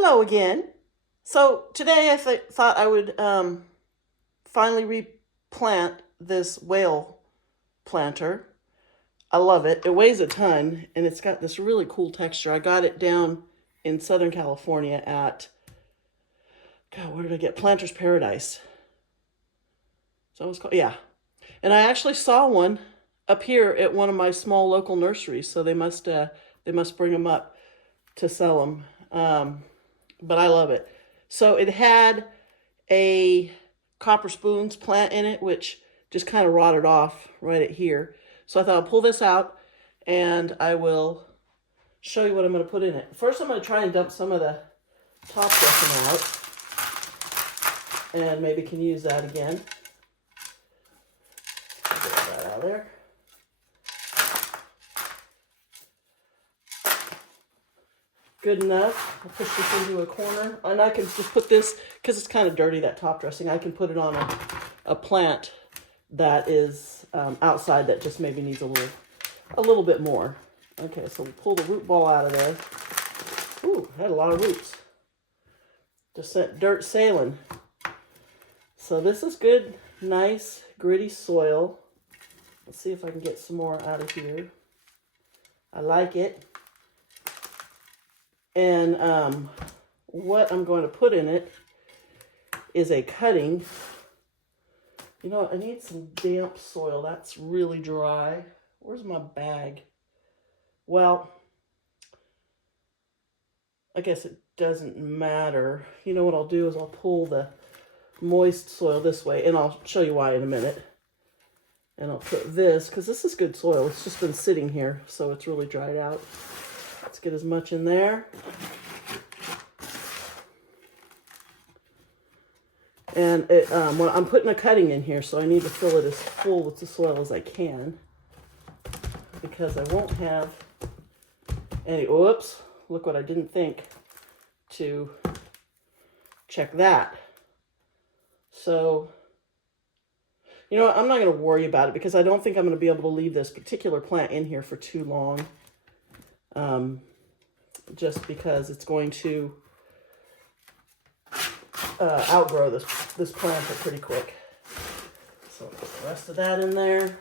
Hello again. So today I thought I would finally replant this whale planter. I love it. It weighs a ton and it's got this really cool texture. I got it down in Southern California at, God, where did I get? Planter's Paradise. So it was called, yeah. And I actually saw one up here at one of my small local nurseries. So they must bring them up to sell them. But I love it. So it had a copper spoons plant in it, which just kind of rotted off right at here. So I thought I'll pull this out and I will show you what I'm going to put in it. First, I'm going to try and dump some of the top dressing out and maybe can use that again. Get that out of there. Good enough. I'll push this into a corner. And I can just put this, because it's kind of dirty, that top dressing, I can put it on a plant that is outside that just maybe needs a little bit more. Okay, so we'll pull the root ball out of there. Ooh, had a lot of roots. Just sent dirt sailing. So this is good, nice, gritty soil. Let's see if I can get some more out of here. I like it. And what I'm going to put in it is a cutting. You know what? I need some damp soil. That's really dry. Where's my bag? Well, I guess it doesn't matter. You know what I'll do is I'll pull the moist soil this way, and I'll show you why in a minute. And I'll put this, because this is good soil. It's just been sitting here, so it's really dried out. Let's get as much in there. And well, I'm putting a cutting in here, so I need to fill it as full with the soil as I can, because I won't have any, whoops, look what I didn't think to check that. So, you know what, I'm not going to worry about it because I don't think I'm going to be able to leave this particular plant in here for too long. Just because it's going to outgrow this planter pretty quick. So I'll put the rest of that in there.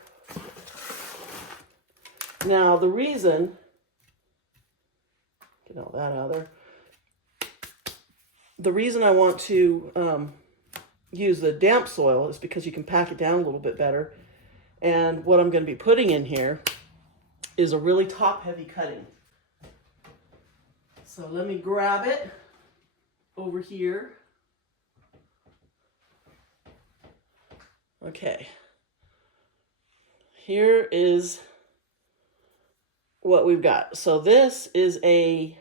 Now the reason, get all that out of there. The reason I want to use the damp soil is because you can pack it down a little bit better. And what I'm going to be putting in here is a really top-heavy cutting. So let me grab it over here. Okay. Here is what we've got. So this is a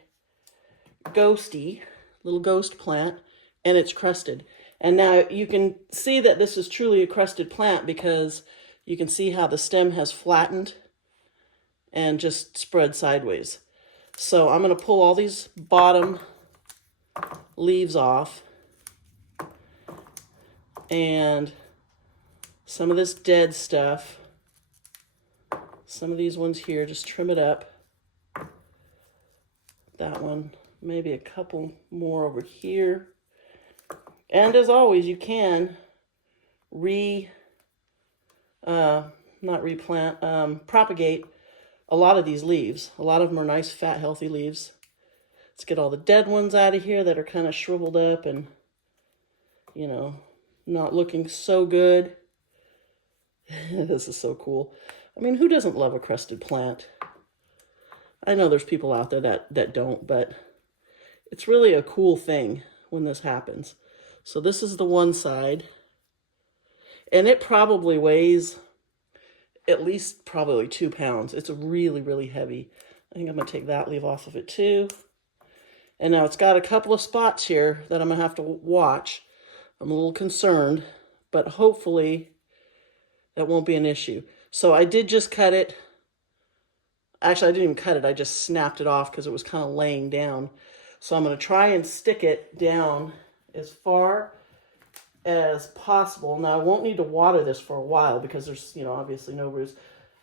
little ghost plant, and it's crusted. And now you can see that this is truly a crusted plant because you can see how the stem has flattened and just spread sideways. So I'm going to pull all these bottom leaves off and some of this dead stuff. Some of these ones here, just trim it up. That one, maybe a couple more over here. And as always, you can propagate a lot of these leaves. A lot of them are nice, fat, healthy leaves. Let's get all the dead ones out of here that are kind of shriveled up and, you know, not looking so good. This is so cool. I mean, who doesn't love a crusted plant? I know there's people out there that don't, but it's really a cool thing when this happens. So this is the one side. And it probably weighs at least probably 2 pounds. It's really, really heavy. I think I'm going to take that leaf off of it too. And now it's got a couple of spots here that I'm going to have to watch. I'm a little concerned, but hopefully that won't be an issue. So I did just cut it. Actually, I didn't even cut it. I just snapped it off because it was kind of laying down. So I'm going to try and stick it down as far as possible. Now, I won't need to water this for a while because there's, you know, obviously no roots.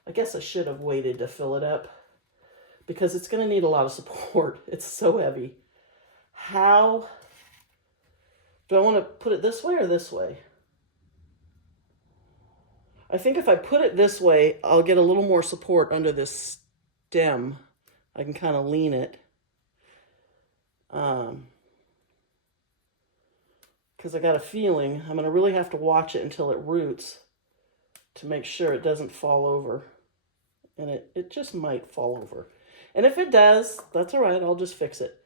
I guess I should have waited to fill it up because it's going to need a lot of support. It's so heavy. How do I want to put it, this way or this way? I think if I put it this way, I'll get a little more support under this stem. I can kind of lean it. Because I got a feeling I'm going to really have to watch it until it roots to make sure it doesn't fall over. And it just might fall over. And if it does, that's all right. I'll just fix it.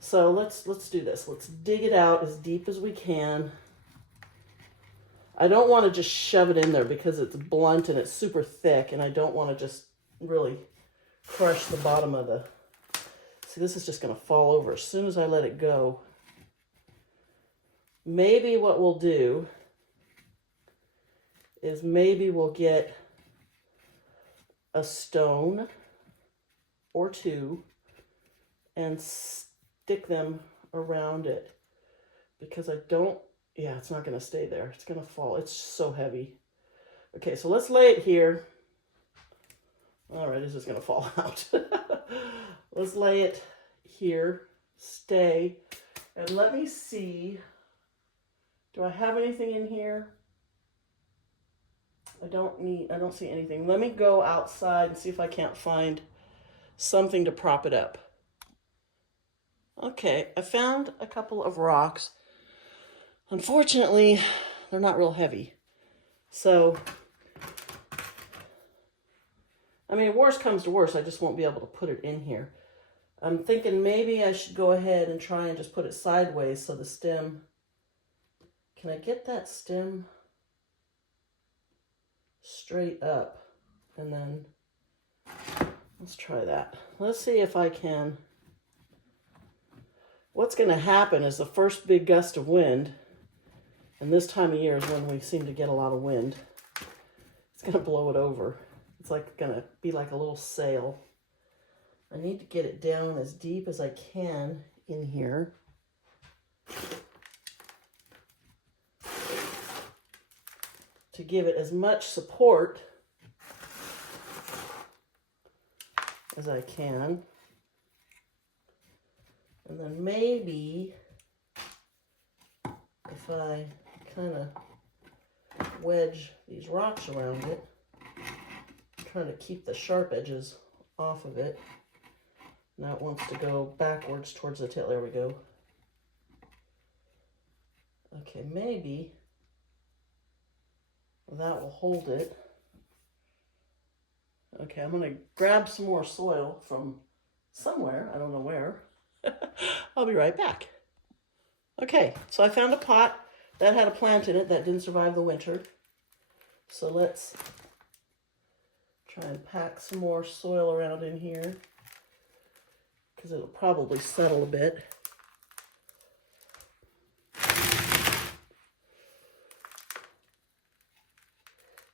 So let's do this. Let's dig it out as deep as we can. I don't want to just shove it in there because it's blunt and it's super thick, and I don't want to just really crush the bottom of the... See, this is just going to fall over as soon as I let it go. Maybe what we'll do is maybe we'll get a stone or two and stick them around it, because I don't... Yeah, it's not going to stay there. It's going to fall. It's so heavy. Okay, so let's lay it here. All right, this is going to fall out. Let's lay it here. Stay. And let me see. Do I have anything in here? I don't see anything. Let me go outside and see if I can't find something to prop it up. Okay, I found a couple of rocks. Unfortunately, they're not real heavy. So, I mean, worst comes to worst, I just won't be able to put it in here. I'm thinking maybe I should go ahead and try and just put it sideways so the stem... Can I get that stem straight up? And then, let's try that. Let's see if I can... What's going to happen is the first big gust of wind, and this time of year is when we seem to get a lot of wind, it's going to blow it over. It's like going to be like a little sail. I need to get it down as deep as I can in here. To give it as much support as I can. And then maybe if I kind of wedge these rocks around it, trying to keep the sharp edges off of it. Now it wants to go backwards towards the tail. There we go. Okay, maybe that will hold it. Okay, I'm going to grab some more soil from somewhere. I don't know where. I'll be right back. Okay, so I found a pot that had a plant in it that didn't survive the winter. So let's try and pack some more soil around in here, because it'll probably settle a bit.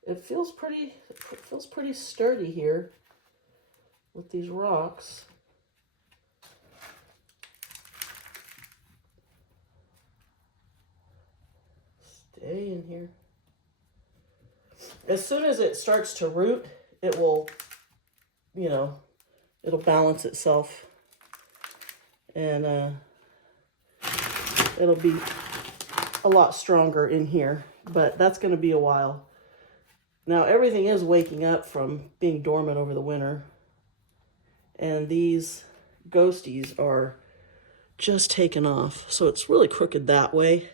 It feels pretty sturdy here with these rocks. Stay in here. As soon as it starts to root, it will, it'll balance itself, and it'll be a lot stronger in here, but that's going to be a while. Now everything is waking up from being dormant over the winter, and these ghosties are just taken off, so it's really crooked that way.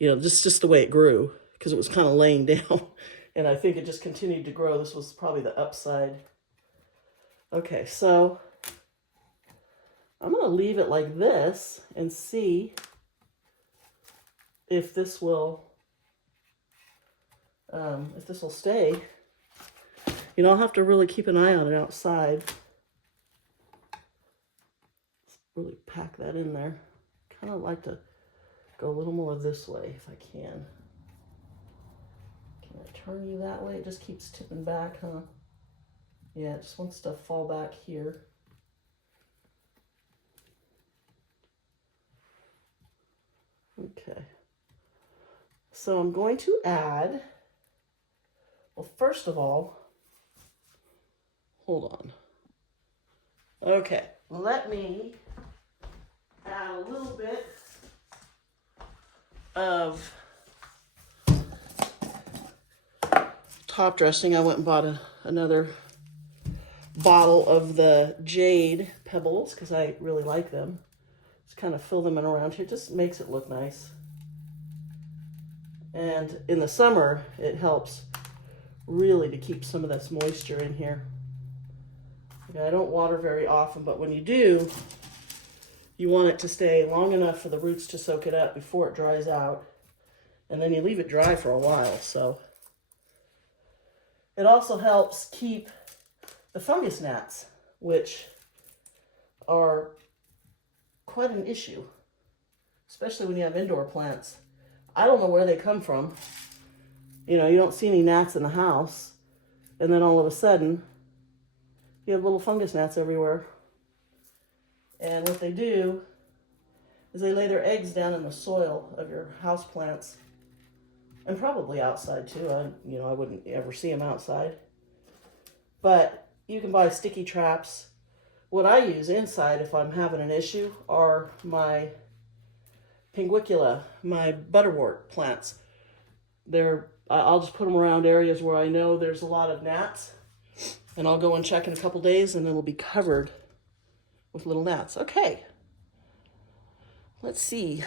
Just the way it grew, because it was kind of laying down, and I think it just continued to grow. This was probably the upside. Okay, so I'm going to leave it like this and see if this will stay. I'll have to really keep an eye on it outside. Let's really pack that in there. Kind of like to go a little more this way if I can. Can I turn you that way? It just keeps tipping back, huh? Yeah, it just wants to fall back here. Okay. So I'm going to add, well, first of all, hold on. Okay, let me little bit of top dressing. I went and bought another bottle of the jade pebbles because I really like them. Just kind of fill them in around here. Just makes it look nice. And in the summer, it helps really to keep some of this moisture in here. I don't water very often, but when you do, you want it to stay long enough for the roots to soak it up before it dries out. And then you leave it dry for a while. So it also helps keep the fungus gnats, which are quite an issue, especially when you have indoor plants. I don't know where they come from. You know, you don't see any gnats in the house, and then all of a sudden, you have little fungus gnats everywhere. And what they do is they lay their eggs down in the soil of your house plants, and probably outside too. I wouldn't ever see them outside. But you can buy sticky traps. What I use inside if I'm having an issue are my pinguicula, my butterwort plants. I'll just put them around areas where I know there's a lot of gnats, and I'll go and check in a couple days, and it'll be covered with little gnats. Okay, let's see.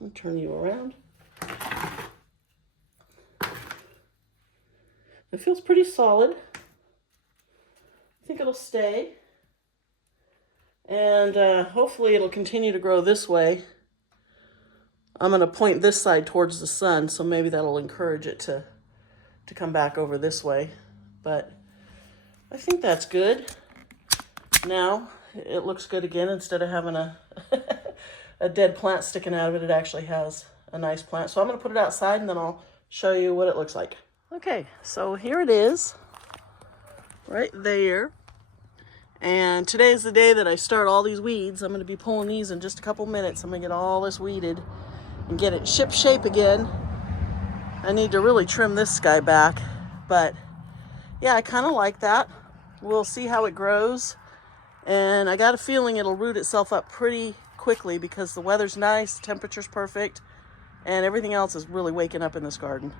Let me turn you around. It feels pretty solid. I think it'll stay, and hopefully it'll continue to grow this way. I'm going to point this side towards the sun, so maybe that'll encourage it to come back over this way. But I think that's good. Now it looks good again. Instead of having a dead plant sticking out of it, it actually has a nice plant. So I'm going to put it outside, and then I'll show you what it looks like. Okay, so here it is, right there. And today is the day that I start all these weeds. I'm going to be pulling these in just a couple minutes. I'm going to get all this weeded and get it ship shape again. I need to really trim this guy back, but yeah, I kind of like that. We'll see how it grows, and I got a feeling it'll root itself up pretty quickly because the weather's nice, the temperature's perfect, and everything else is really waking up in this garden.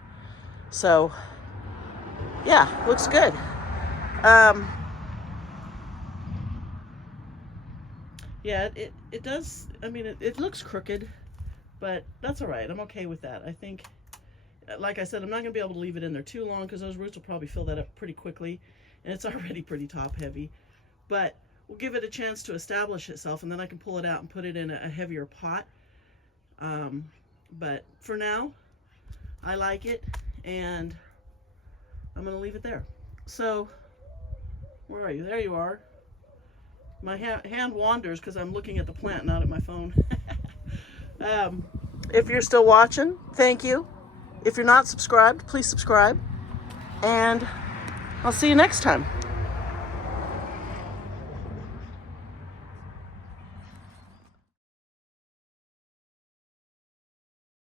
So yeah, looks good. Yeah, it does. I mean, it looks crooked, but that's all right. I'm okay with that. I think, like I said, I'm not going to be able to leave it in there too long because those roots will probably fill that up pretty quickly, and it's already pretty top heavy. But we'll give it a chance to establish itself, and then I can pull it out and put it in a heavier pot. But for now, I like it, and I'm going to leave it there. So, where are you? There you are. My hand wanders because I'm looking at the plant, not at my phone. If you're still watching, thank you. If you're not subscribed, please subscribe. And I'll see you next time.